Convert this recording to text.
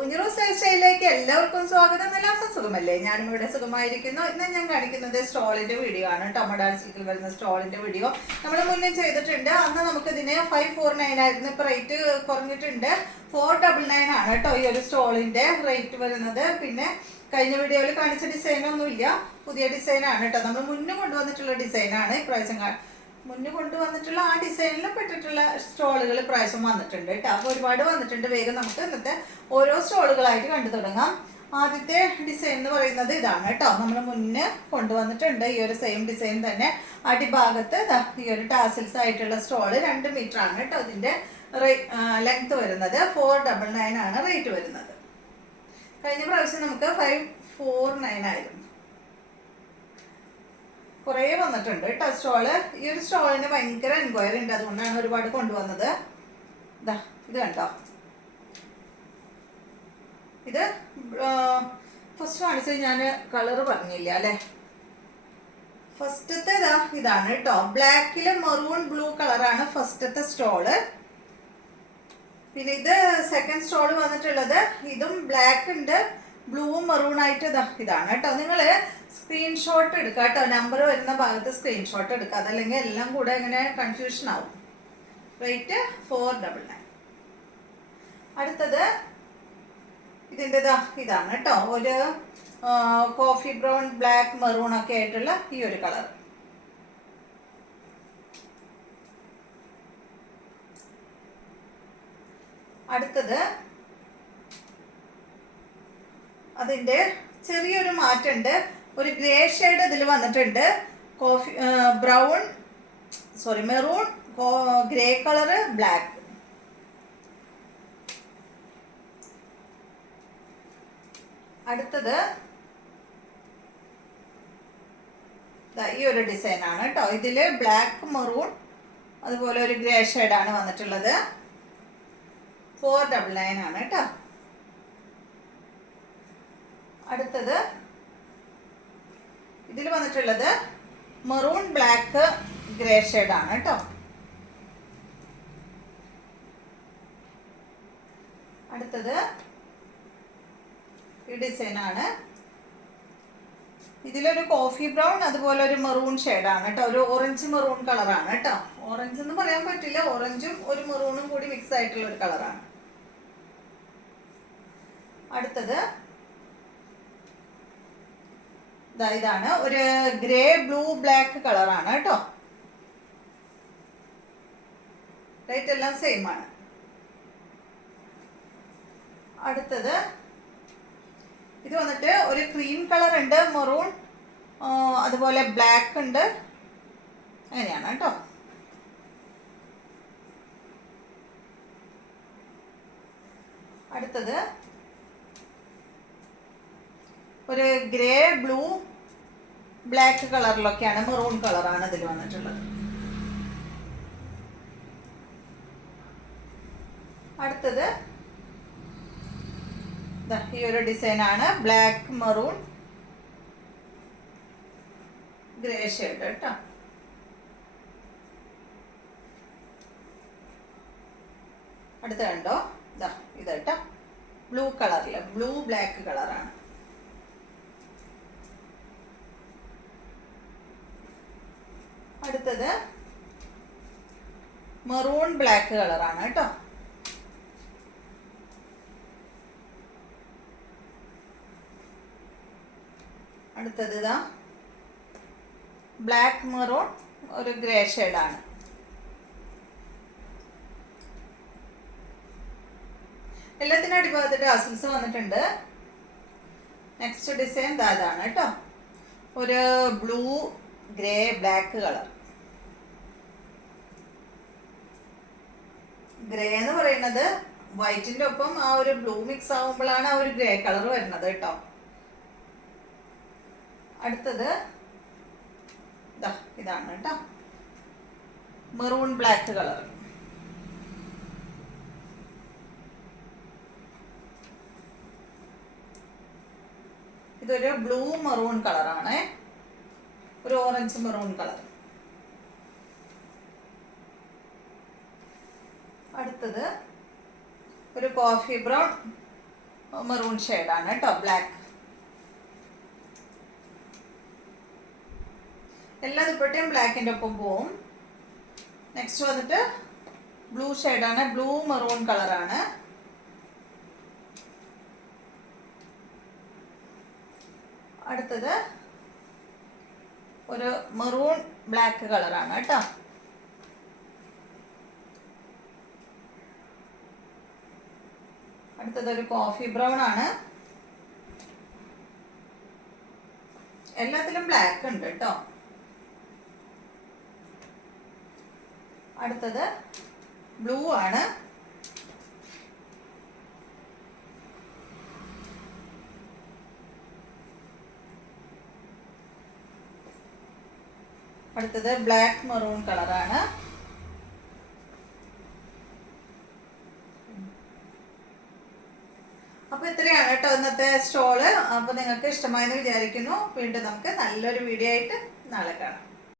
ഉഞ്ഞിറോസ് life സ്റ്റൈലിലേക്ക് എല്ലാവർക്കും സ്വാഗതം. എല്ലാവർക്കും സുഖമല്ലേ? ഞാനും ഇവിടെ സുഖമായിരിക്കുന്നു. ഇന്ന് ഞാൻ കാണിക്കുന്നത് സ്റ്റോളിന്റെ വീഡിയോ ആണ്. ടൊമഡാൾ സിൽക്കിൽ വരുന്ന സ്റ്റോളിന്റെ വീഡിയോ നമ്മൾ മുന്നേ ചെയ്തിട്ടുണ്ട്. അന്ന് നമുക്കിതിന് 549 ആയിരുന്നു. ഇപ്പൊ റേറ്റ് കുറഞ്ഞിട്ടുണ്ട്. 499 ആണ് കേട്ടോ ഈ ഒരു സ്റ്റോളിന്റെ റേറ്റ് വരുന്നത്. പിന്നെ കഴിഞ്ഞ വീഡിയോയിൽ കാണിച്ച ഡിസൈനൊന്നുമില്ല, പുതിയ ഡിസൈനാണ് കേട്ടോ. നമ്മൾ മുന്നേ കൊണ്ടുവന്നിട്ടുള്ള ഡിസൈനാണ്. ഇപ്രാവശ്യം മുന്നേ കൊണ്ടുവന്നിട്ടുള്ള ആ ഡിസൈനിൽ പെട്ടിട്ടുള്ള സ്റ്റോളുകൾ പ്രാവശ്യം വന്നിട്ടുണ്ട് കേട്ടോ. അപ്പോൾ ഒരുപാട് വന്നിട്ടുണ്ട്. വേഗം നമുക്ക് ഇന്നത്തെ ഓരോ സ്റ്റോളുകളായിട്ട് കണ്ടു തുടങ്ങാം. ആദ്യത്തെ ഡിസൈൻ എന്ന് പറയുന്നത് ഇതാണ് കേട്ടോ. നമ്മൾ മുന്നേ കൊണ്ടുവന്നിട്ടുണ്ട് ഈ ഒരു സെയിം ഡിസൈൻ തന്നെ. അടിഭാഗത്ത് ഈ ഒരു ടാസിൽസ് ആയിട്ടുള്ള സ്റ്റോള് 2 മീറ്റർ ആണ് കേട്ടോ ഇതിൻ്റെ ലെങ്ത് വരുന്നത്. 499 ആണ് റേറ്റ് വരുന്നത്. കഴിഞ്ഞ പ്രാവശ്യം നമുക്ക് 549 ആയിരുന്നു. കുറേ വന്നിട്ടുണ്ട് കേട്ടോ സ്റ്റോള്. ഈ ഒരു സ്റ്റോളിന് ഭയങ്കര എൻക്വയറി ഉണ്ട്, അതുകൊണ്ടാണ് ഒരുപാട് കൊണ്ടുവന്നത്. ഇതാ ഇത് കണ്ടോ, ഇത് ഫസ്റ്റ് കാണിച്ചത് ഞാൻ കളറ് പറഞ്ഞില്ല അല്ലേ. ഫസ്റ്റത്തെ ഇതാണ് കേട്ടോ. ബ്ലാക്കില് മെറൂൺ ബ്ലൂ കളറാണ് ഫസ്റ്റത്തെ സ്റ്റോള്. പിന്നെ ഇത് സെക്കൻഡ് സ്റ്റോള് വന്നിട്ടുള്ളത്. ഇതും ബ്ലാക്ക് ഉണ്ട്, ബ്ലൂവും മെറൂൺ ആയിട്ട് ഇതാണ് കേട്ടോ. നിങ്ങൾ സ്ക്രീൻഷോട്ട് എടുക്കുക കേട്ടോ. നമ്പർ വരുന്ന ഭാഗത്ത് സ്ക്രീൻഷോട്ട് എടുക്കുക, അതല്ലെങ്കിൽ എല്ലാം കൂടെ ഇങ്ങനെ കൺഫ്യൂഷൻ ആവും. റേറ്റ് 499. അടുത്തത് ഇതിൻ്റെ ഇതാണ് കേട്ടോ. ഒരു കോഫി ബ്രൗൺ ബ്ലാക്ക് മെറൂൺ ഒക്കെ ആയിട്ടുള്ള ഈ ഒരു കളർ. അടുത്തത് അതിൻ്റെ ചെറിയൊരു മാറ്റമുണ്ട്. ഒരു ഗ്രേ ഷെയ്ഡ് ഇതിൽ വന്നിട്ടുണ്ട്. Coffee brown maroon grey colour black. അടുത്തത് ഈ ഒരു ഡിസൈൻ ആണ് കേട്ടോ. ഇതിൽ ബ്ലാക്ക് മെറൂൺ അതുപോലെ ഒരു ഗ്രേ ഷെയ്ഡാണ് വന്നിട്ടുള്ളത്. 499 ആണ് കേട്ടോ. അടുത്തത് ഇതിൽ വന്നിട്ടുള്ളത് മെറൂൺ ബ്ലാക്ക് ഗ്രേ ഷെയ്ഡാണ് കേട്ടോ. അടുത്തത് ഈ ഡിസൈനാണ്. ഇതിലൊരു കോഫി ബ്രൗൺ അതുപോലെ ഒരു മെറൂൺ ഷെയ്ഡാണ് കേട്ടോ. ഒരു ഓറഞ്ച് മെറൂൺ കളറാണ് കേട്ടോ. ഓറഞ്ച് എന്ന് പറയാൻ പറ്റില്ല, ഓറഞ്ചും ഒരു മെറൂണും കൂടി മിക്സ് ആയിട്ടുള്ള ഒരു കളറാണ്. അടുത്തത് ഇതാണ് ഒരു ഗ്രേ ബ്ലൂ ബ്ലാക്ക് കളറാണ് കേട്ടോ. റേറ്റ് എല്ലാം സെയിം ആണ്. അടുത്തത് ഇത് വന്നിട്ട് ഒരു ക്രീം കളർ ഉണ്ട്, മെറൂൺ അതുപോലെ ബ്ലാക്ക് ഉണ്ട്, അങ്ങനെയാണ് കേട്ടോ. അടുത്തത് ഒരു ഗ്രേ ബ്ലൂ ബ്ലാക്ക് കളറിലൊക്കെയാണ്, മെറൂൺ കളറാണ് ഇതിൽ വന്നിട്ടുള്ളത്. അടുത്തത് ഈ ഒരു ഡിസൈനാണ്. ബ്ലാക്ക് മെറൂൺ ഗ്രേ ഷെയ്ഡ് കേട്ടോ. അടുത്ത കണ്ടോ, ഇത് കേട്ടോ, ബ്ലൂ കളറില് ബ്ലൂ ബ്ലാക്ക് കളറാണ്. അടുത്തത് മെറൂൺ ബ്ലാക്ക് കളറാണ് കേട്ടോ. അടുത്തത് ബ്ലാക്ക് മെറൂൺ ഒരു ഗ്രേ ഷെയ്ഡാണ്. എല്ലാത്തിനും അടിഭാഗത്ത് ടാസിൽസ് വന്നിട്ടുണ്ട്. നെക്സ്റ്റ് ഡിസൈൻ ഇതാണ് കേട്ടോ. ഒരു blue grey black colour. Grey എന്ന് പറയുന്നത് വൈറ്റിന്റെ ഒപ്പം ആ ഒരു ബ്ലൂ മിക്സ് ആവുമ്പോഴാണ് ആ ഒരു ഗ്രേ കളർ വരുന്നത് കേട്ടോ. അടുത്തത് ഇതാണ് കേട്ടോ, മെറൂൺ ബ്ലാക്ക് കളർ. ഇതൊരു ബ്ലൂ മെറൂൺ കളറാണ്, ഒരു ഓറഞ്ച് മെറൂൺ കളർ. അടുത്തത് ഒരു കോഫി ബ്രൗൺ മെറൂൺ ഷെയ്ഡാണ് കേട്ടോ, ബ്ലാക്ക്. എല്ലാ ദുപ്പട്ടയും ബ്ലാക്കിൻ്റെ ഒപ്പം പോവും. നെക്സ്റ്റ് വന്നിട്ട് ബ്ലൂ ഷെയ്ഡാണ്, ബ്ലൂ മെറൂൺ കളറാണ്. അടുത്തത് ഒരു മെറൂൺ ബ്ലാക്ക് കളറാണ് കേട്ടോ. അടുത്തത് ഒരു കോഫി ബ്രൗൺ ആണ്. എല്ലാത്തിലും ബ്ലാക്ക് ഉണ്ട് കേട്ടോ. അടുത്തത് ബ്ലൂ ആണ്. അടുത്തത് ബ്ലാക്ക് മെറൂൺ കളറാണ്. അപ്പോൾ ഇത്രയാണ് കേട്ടോ ഇന്നത്തെ സ്റ്റോള്. അപ്പോൾ നിങ്ങൾക്ക് ഇഷ്ടമായെന്ന് വിചാരിക്കുന്നു. വീണ്ടും നമുക്ക് നല്ലൊരു വീഡിയോ ആയിട്ട് നാളെ കാണാം.